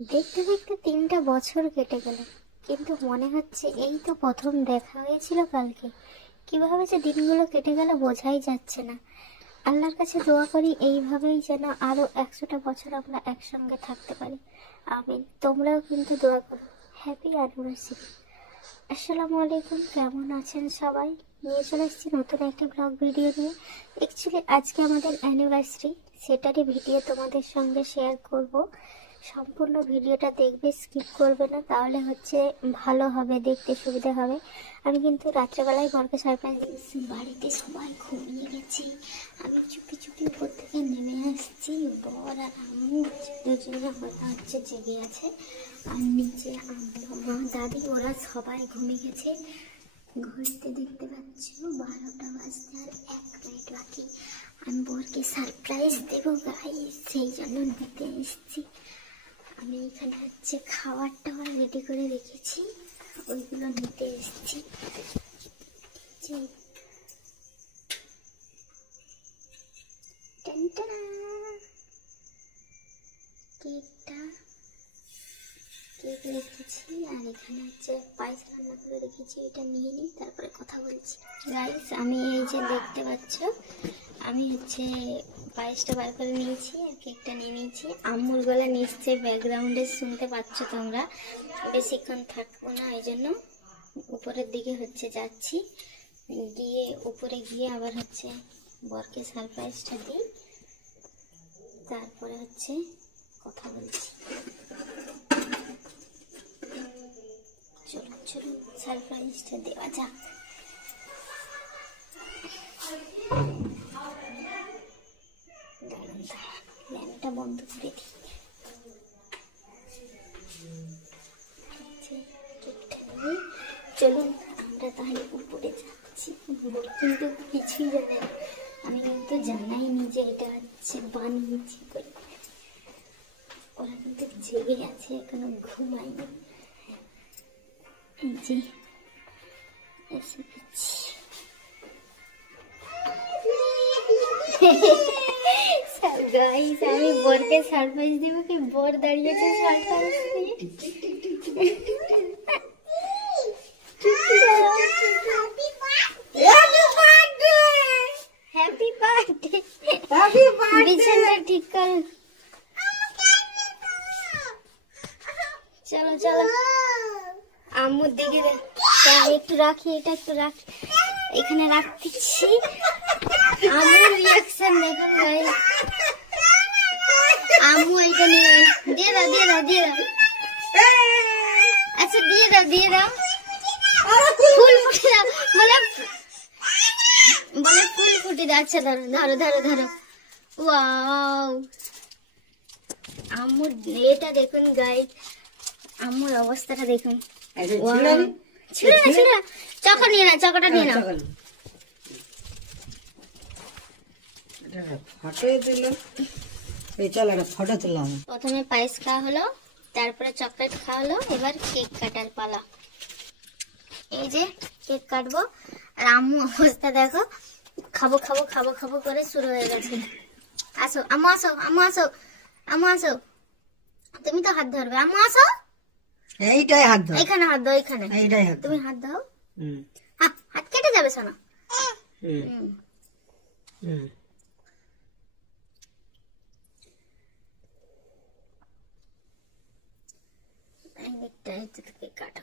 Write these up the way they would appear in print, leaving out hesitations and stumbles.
দেখতে দেখতে 3টা বছর কেটে গেল, কিন্তু মনে হচ্ছে এই তো প্রথম দেখা হয়েছিল কালকে। কিভাবে যে দিনগুলো কেটে গেল বোঝাই যাচ্ছে না। আল্লাহর কাছে দোয়া করি এইভাবেই যেন আরো 100টা বছর আমরা একসঙ্গে থাকতে পারি। আমিন। তোমরাও কিন্তু দোয়া করো। Happy anniversary. আসসালামু আলাইকুম, কেমন আছেন সবাই? নিয়ে চলে এসেছি নতুন একটা ব্লগ ভিডিও নিয়ে। অ্যাকচুয়ালি আজকে আমাদের অ্যানিভার্সারি, সেটারই ভিডিও তোমাদের সঙ্গে শেয়ার করব। সম্পূর্ণ ভিডিওটা দেখবে, স্কিপ করবে না, তাহলে হচ্ছে ভালো হবে, দেখতে সুবিধা হবে। আমি কিন্তু রাত্রেবেলায় বরকে সারপ্রাইজ দিয়েছি। বাড়িতে সবাই ঘুমিয়ে গেছি, আমি চুপি চুপি উপর থেকে নেমে আসছি। বর আর আম্মু দুজনে হচ্ছে জেগে আছে, আর নিচে আম্মু মা দাদি ওরা সবাই ঘুমিয়ে গেছে। ঘড়িতে দেখতে পাচ্ছ 12টা বাজতে আর 1 মিনিট বাকি। আমি বরকে সারপ্রাইজ দেবো গাইস, সেই জন্য নিতে এসেছি। আমি এখানে হচ্ছে খাবার টাবার রেডি করে রেখেছি, ওইগুলো নিতে এসেছি। কেকটা কেক রেখেছি, আর এখানে হচ্ছে পায়েস রান্না করে রেখেছি। এটা নিয়ে নিই, তারপরে কথা বলছি। গাইস, আমি এই যে দেখতে পাচ্ছ, আমি হচ্ছে পায়েসটা বার করে নিয়েছি আর কেকটা নিয়ে নিয়েছি। আম্মুর গলা নিশ্চয়ই ব্যাকগ্রাউন্ডে শুনতে পাচ্ছ তোমরা। বেশিক্ষণ থাকবো না, এই জন্য উপরের দিকে হচ্ছে যাচ্ছি। গিয়ে উপরে গিয়ে আবার হচ্ছে বরকে সারপ্রাইজটা দিই, তারপরে হচ্ছে কথা বলছি। চলুন চলুন সারপ্রাইজটা দেওয়া যাক। দাঁড়ান দাঁড়ান, ল্যাম্পটা বন্ধ করে দিই। চলুন আমরা তাহলে উপরে যাচ্ছি। কিন্তু কিছুই জানে না, আমি কিন্তু জানাইনি যে এটা হচ্ছে বানিয়েছি করে। ওরা কিন্তু জেগে আছে, এখনো ঘুমায়নি। এই যে এসে গেছি। গাইস, আমি বরকে সারপ্রাইজ দিব কি বর দাঁড়িয়েছে সারপ্রাইজ দিয়ে। হ্যাপি বার্থডে, বিছানা ঠিক কর। চলো চলো আম্মুর দিকে একটু রাখি, এটা একটু রাখি, এখানে রাখতেছি। আম্মুর রিয়াকশন দেখুন গাইস। আম্মু এইটা নিয়ে দিয়ে দাও দিয়ে দাও দিয়ে দাও। আচ্ছা দিয়ে দাও দিয়ে দাও। ফুল ফুটে দাও বলে বলে ফুল ফুটে দাও। আচ্ছা ধরো ধরো ধরো ধরো। ওয়াও, আম্মুর এটা দেখুন গাইস, আম্মুর অবস্থাটা দেখুন। ছিল না ছিল না, চকা নিয়ে না, চকাটা নিয়ে নাও। প্রথমে পায়েস খাওয়া হলো, তারপরে চকলেট খাওয়া হলো, এবার কেক কাটার পালা। এই যে কেক কাটবো, আর আম্মু অবস্থা দেখো, খাবো খাবো খাবো খাবো করে শুরু হয়ে গেছে। আসো আম্মু আসো, আম্মু আসো, আম্মু আসো। তুমি তো হাত ধরবে, আম্মু আসো। এইটাই হাত দাও, এখানে হাত দাও, এখানে এইটাই হাত তুমি হাত দাও। হাত কেটে যাবে শোনা। কাটো,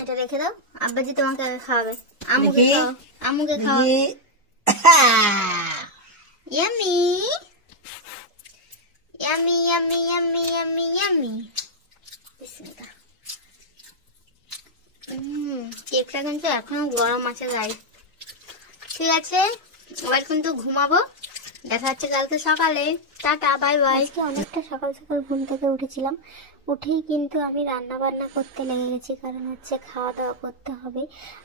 এটা রেখে দাও, আব্বাজি তোমাকে আগে খাওয়াবে। আম্মুকে খাও, আম্মুকে খাও। Yummy yummy yummy yummy yummy yummy. বিসমিল্লাহ। কেকটা কিন্তু এখনো গরম আছে গাইস। ঠিক আছে, এবার কিন্তু ঘুমাবো, দেখা হচ্ছে কালকে সকালে। Tata, bye bye. আজকে অনেকটা সকাল সকাল ঘুম থেকে উঠেছিলাম, উঠেই কিন্তু আমি রান্না বান্না করতে লেগে গেছি, কারণ হচ্ছে খাওয়া দাওয়া করতে হবে।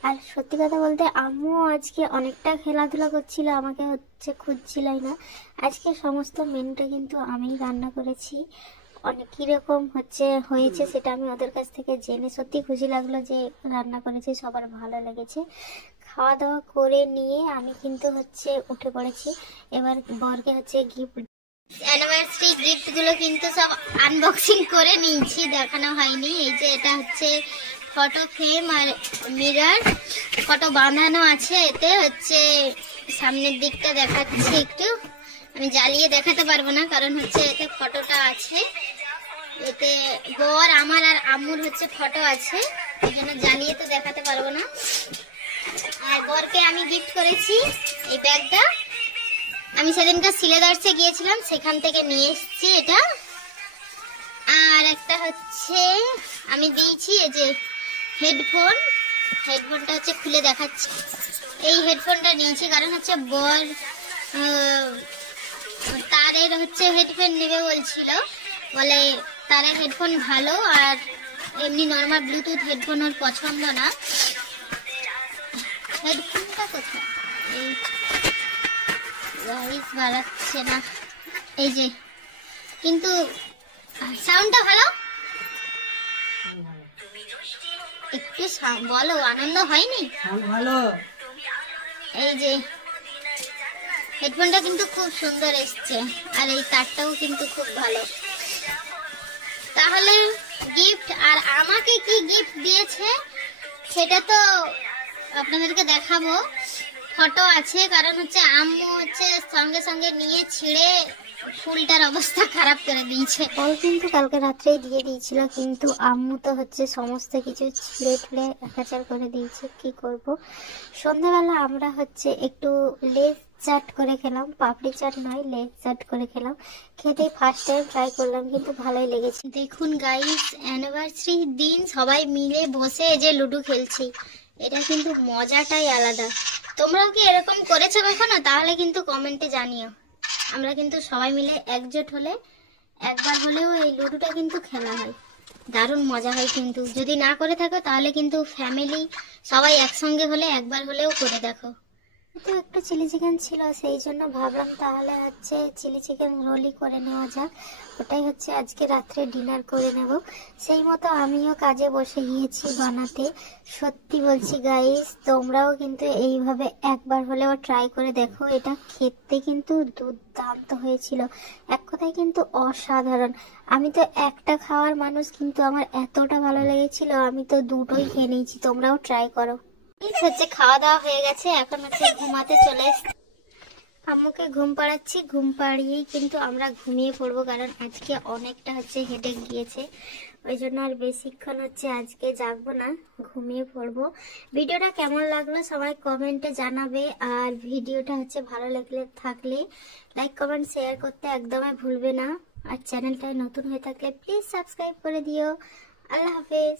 আর সত্যি কথা বলতে আম্মু আজকে অনেকটা খেলাধুলা করছিল, আমাকে হচ্ছে খুঁজছিলই না। আজকে সমস্ত মেনুটা কিন্তু আমিই রান্না করেছি। অনেক কিরকম হয়েছে সেটা আমি ওদের কাছ থেকে জেনে সত্যি খুশি লাগলো যে রান্না করেছি, সবার ভালো লেগেছে। খাওয়া দাওয়া করে নিয়ে আমি কিন্তু হচ্ছে উঠে পড়েছি। এবার বরকে হচ্ছে গিফট, অ্যানিভার্সারি গিফট গুলো কিন্তু সব আনবক্সিং করে নিয়েছি, দেখানো হয়নি। এই যে এটা হচ্ছে ফটো ফ্রেম আর মিরর, ফটো বাঁধানো আছে। এতে হচ্ছে সামনের দিকটা দেখাচ্ছি একটু, আমি জ্বালিয়ে দেখাতে পারবো না কারণ হচ্ছে এতে ফটোটা আছে। এতে বর আমার আর আম্মুর হচ্ছে ফটো আছে, এই জন্য জ্বালিয়ে তো দেখাতে পারবো না। আর বরকে আমি গিফট করেছি এই ব্যাগটা, আমি সেদিনকে সিলেদার্সে গিয়েছিলাম, সেখান থেকে নিয়ে এসেছি এটা। আর একটা হচ্ছে আমি দিয়েছি এই যে হেডফোন, হেডফোনটা হচ্ছে খুলে দেখাচ্ছি। এই হেডফোনটা নিয়েছি কারণ হচ্ছে বর তারের হচ্ছে হেডফোন নেবে বলছিল, বলে তারের হেডফোন ভালো আর এমনি নর্মাল ব্লুটুথ হেডফোন ওর পছন্দ না। হেডফোনটা কোথায়, এই ভয়েস বাড়াচ্ছে না, এই যে, কিন্তু সাউন্ডটা ভালো, একটু বলো, আনন্দ হয়নি? ভালো। এই যে হেডফোনটা কিন্তু খুব সুন্দর এসছে আর এই তারটাও কিন্তু খুব ভালো। তাহলে গিফট, আর আমাকে কি গিফট দিয়েছে সেটা তো আপনাদেরকে দেখাবো, ফটো আছে। কারণ হচ্ছে আম্মু হচ্ছে সঙ্গে সঙ্গে নিয়ে ছিঁড়ে ফুলটার অবস্থা খারাপ করে দিয়েছে। ও কিন্তু কালকে রাত্রেই দিয়ে দিয়েছিল, কিন্তু আম্মু তো হচ্ছে সমস্ত কিছু ছিঁড়ে ঠুড়ে একাচার করে দিয়েছে, কি করব। সন্ধ্যাবেলা আমরা হচ্ছে একটু লেজ চাট করে খেলাম, পাপড়ি চাট নয়, লেজ চাট করে খেলাম। খেতে ফার্স্ট টাইম ট্রাই করলাম, কিন্তু ভালোই লেগেছে। দেখুন গাইস, অ্যানিভার্সারির দিন সবাই মিলে বসে এই যে লুডো খেলছি, এটা কিন্তু মজাটাই আলাদা। তোমরাও কি এরকম করেছো কখনো? তাহলে কিন্তু কমেন্টে জানিও। আমরা কিন্তু সবাই মিলে একজোট হলে একবার হলেও এই লুডোটা কিন্তু খেলা হয়, দারুণ মজা হয়। কিন্তু যদি না করে থাকো তাহলে কিন্তু ফ্যামিলি সবাই একসঙ্গে হলে একবার হলেও করে দেখো। তো একটু চিলি চিকেন ছিল, সেই জন্য ভাবলাম তাহলে হচ্ছে চিলি চিকেন রোলই করে নেওয়া যাক, ওটাই হচ্ছে আজকে রাত্রে ডিনার করে নেব। সেই মতো আমিও কাজে বসে গিয়েছি বানাতে। সত্যি বলছি গাইস, তোমরাও কিন্তু এইভাবে একবার হলেও ট্রাই করে দেখো, এটা খেতে কিন্তু দুর্দান্ত হয়েছিল, এক কথায় কিন্তু অসাধারণ। আমি তো একটা খাওয়ার মানুষ, কিন্তু আমার এতটা ভালো লেগেছিল আমি তো দুটোই খেয়ে নিয়েছি। তোমরাও ট্রাই করো। হচ্ছে খাওয়া দাওয়া হয়ে গেছে, এখন হচ্ছে ঘুমাতে চলে এসেছি। আম্মুকে ঘুম পাড়াচ্ছি, ঘুম পাড়িয়েই কিন্তু আমরা ঘুমিয়ে পড়বো, কারণ আজকে অনেকটা হচ্ছে হেডেক গিয়েছে, ওই জন্য আর বেশিক্ষণ হচ্ছে আজকে জাগবো না, ঘুমিয়ে পড়বো। ভিডিওটা কেমন লাগলো সবাই কমেন্টে জানাবে, আর ভিডিওটা হচ্ছে ভালো থাকলে লাইক কমেন্ট শেয়ার করতে একদমই ভুলবে না, আর চ্যানেলটায় নতুন হয়ে থাকলে প্লিজ সাবস্ক্রাইব করে দিও। আল্লাহ হাফেজ।